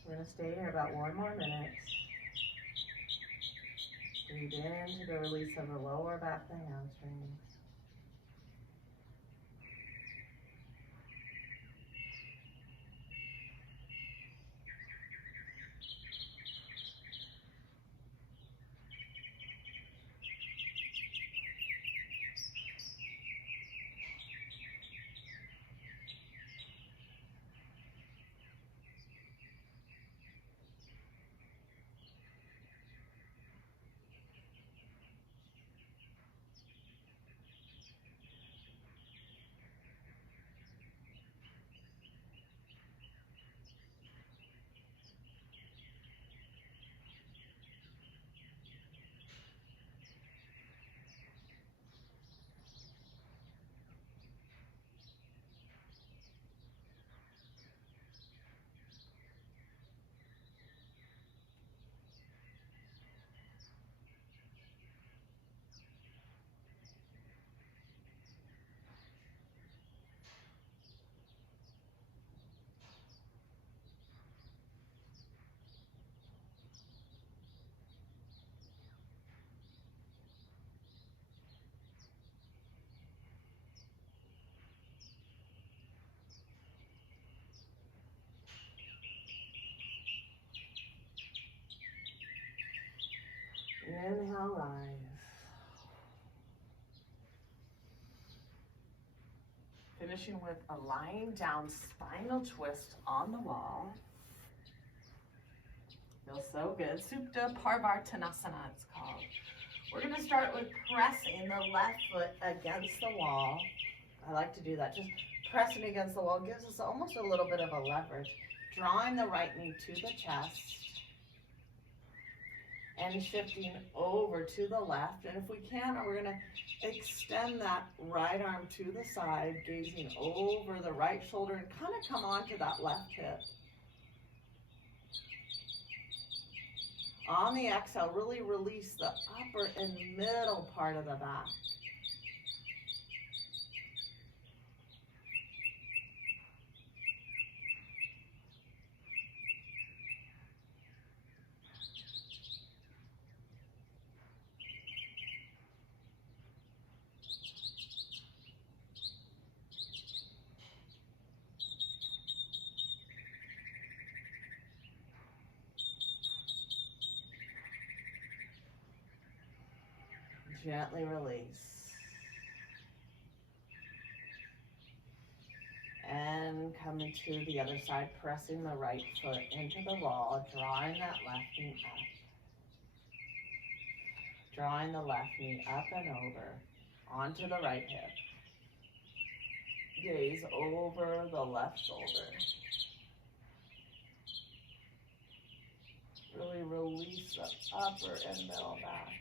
We're gonna stay here about 1 more minute. Breathe into the release of the lower back, the hamstrings. Inhale, rise. Finishing with a lying down spinal twist on the wall. Feels so good. Supta Parvartanasana, it's called. We're gonna start with pressing the left foot against the wall. I like to do that. Just pressing against the wall gives us almost a little bit of a leverage. Drawing the right knee to the chest. And shifting over to the left. And if we can, we're gonna extend that right arm to the side, gazing over the right shoulder and kind of come onto that left hip. On the exhale, really release the upper and middle part of the back. Gently release. And coming to the other side, pressing the right foot into the wall, drawing that left knee up. Drawing the left knee up and over, onto the right hip. Gaze over the left shoulder. Really release the upper and middle back.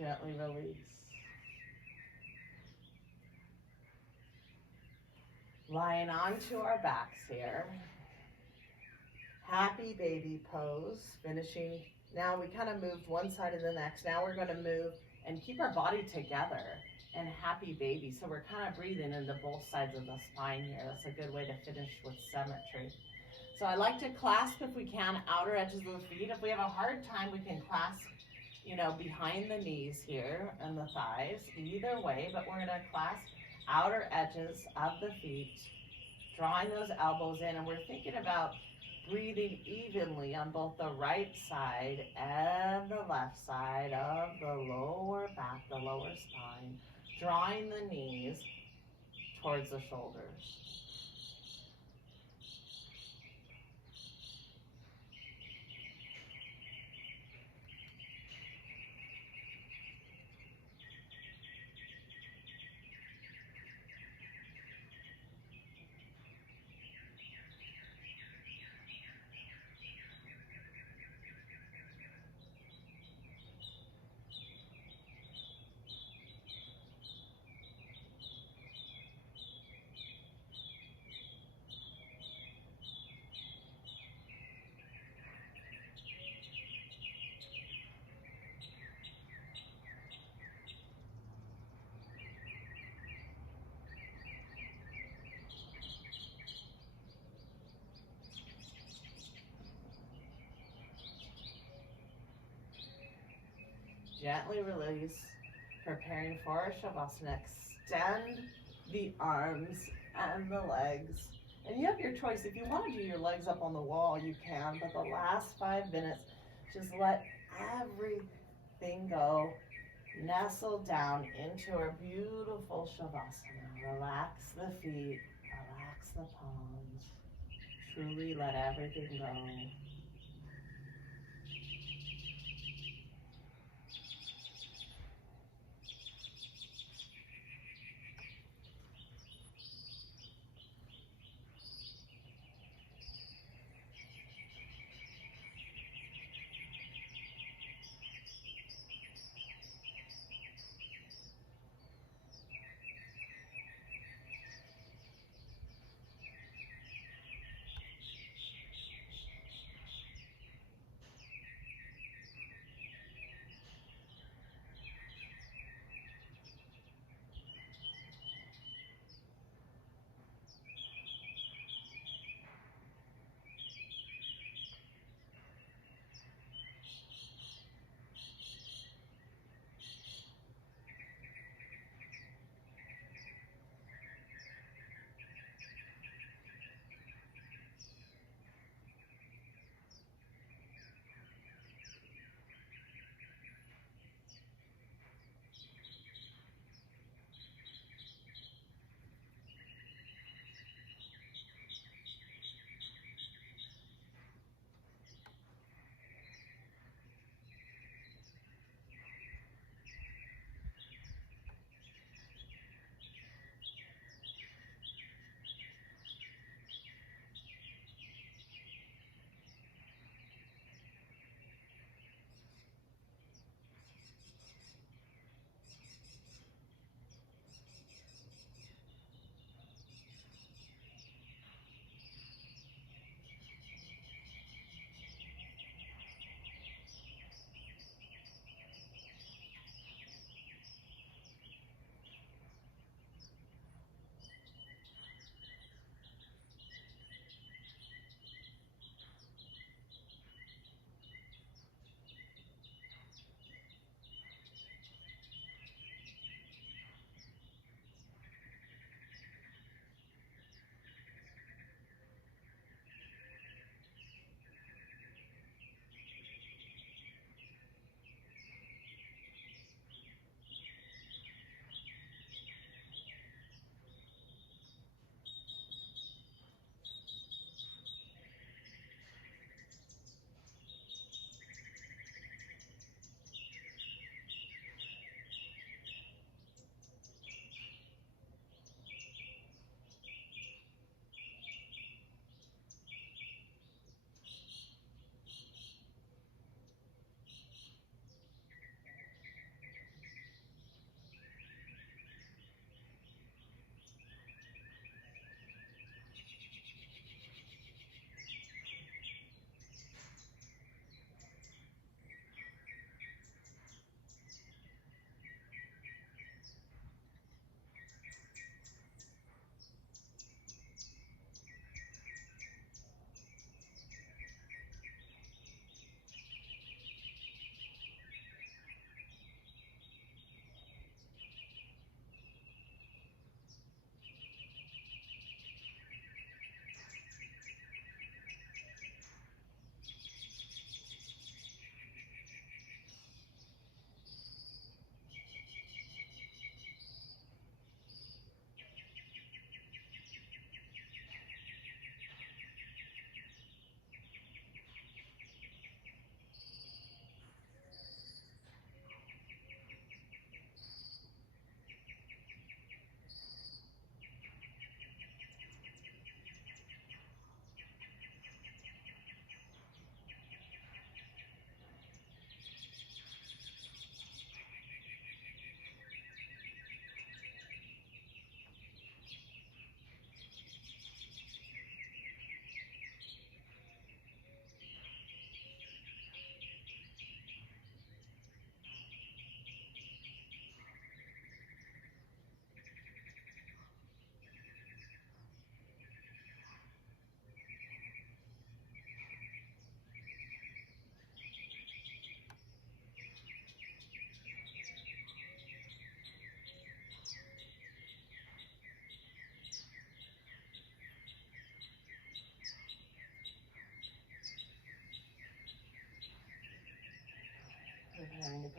Gently release. Lying onto our backs here. Happy baby pose, finishing. Now we kind of moved one side to the next. Now we're going to move and keep our body together in happy baby. So we're kind of breathing into both sides of the spine here. That's a good way to finish with symmetry. So I like to clasp, if we can, outer edges of the feet. If we have a hard time, we can clasp, behind the knees here and the thighs, either way, but we're going to clasp outer edges of the feet, drawing those elbows in, and we're thinking about breathing evenly on both the right side and the left side of the lower back, the lower spine, drawing the knees towards the shoulders. Gently release, preparing for Shavasana. Extend the arms and the legs. And you have your choice. If you want to do your legs up on the wall, you can. But the last 5 minutes, just let everything go. Nestle down into our beautiful Shavasana. Relax the feet, relax the palms. Truly let everything go.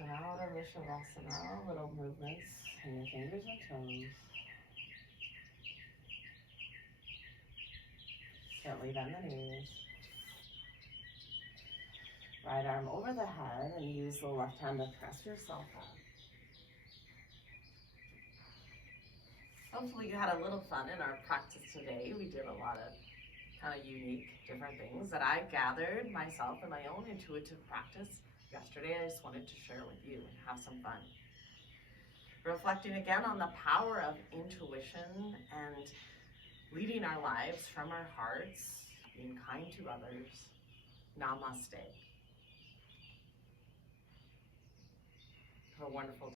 Come out of Shavasana, little movements in your fingers and toes. Gently bend the knees. Right arm over the head and use the left hand to press yourself up. Hopefully you had a little fun in our practice today. We did a lot of kind of unique, different things that I gathered myself in my own intuitive practice yesterday. I just wanted to share with you and have some fun. Reflecting again on the power of intuition and leading our lives from our hearts, being kind to others. Namaste. Have a wonderful day.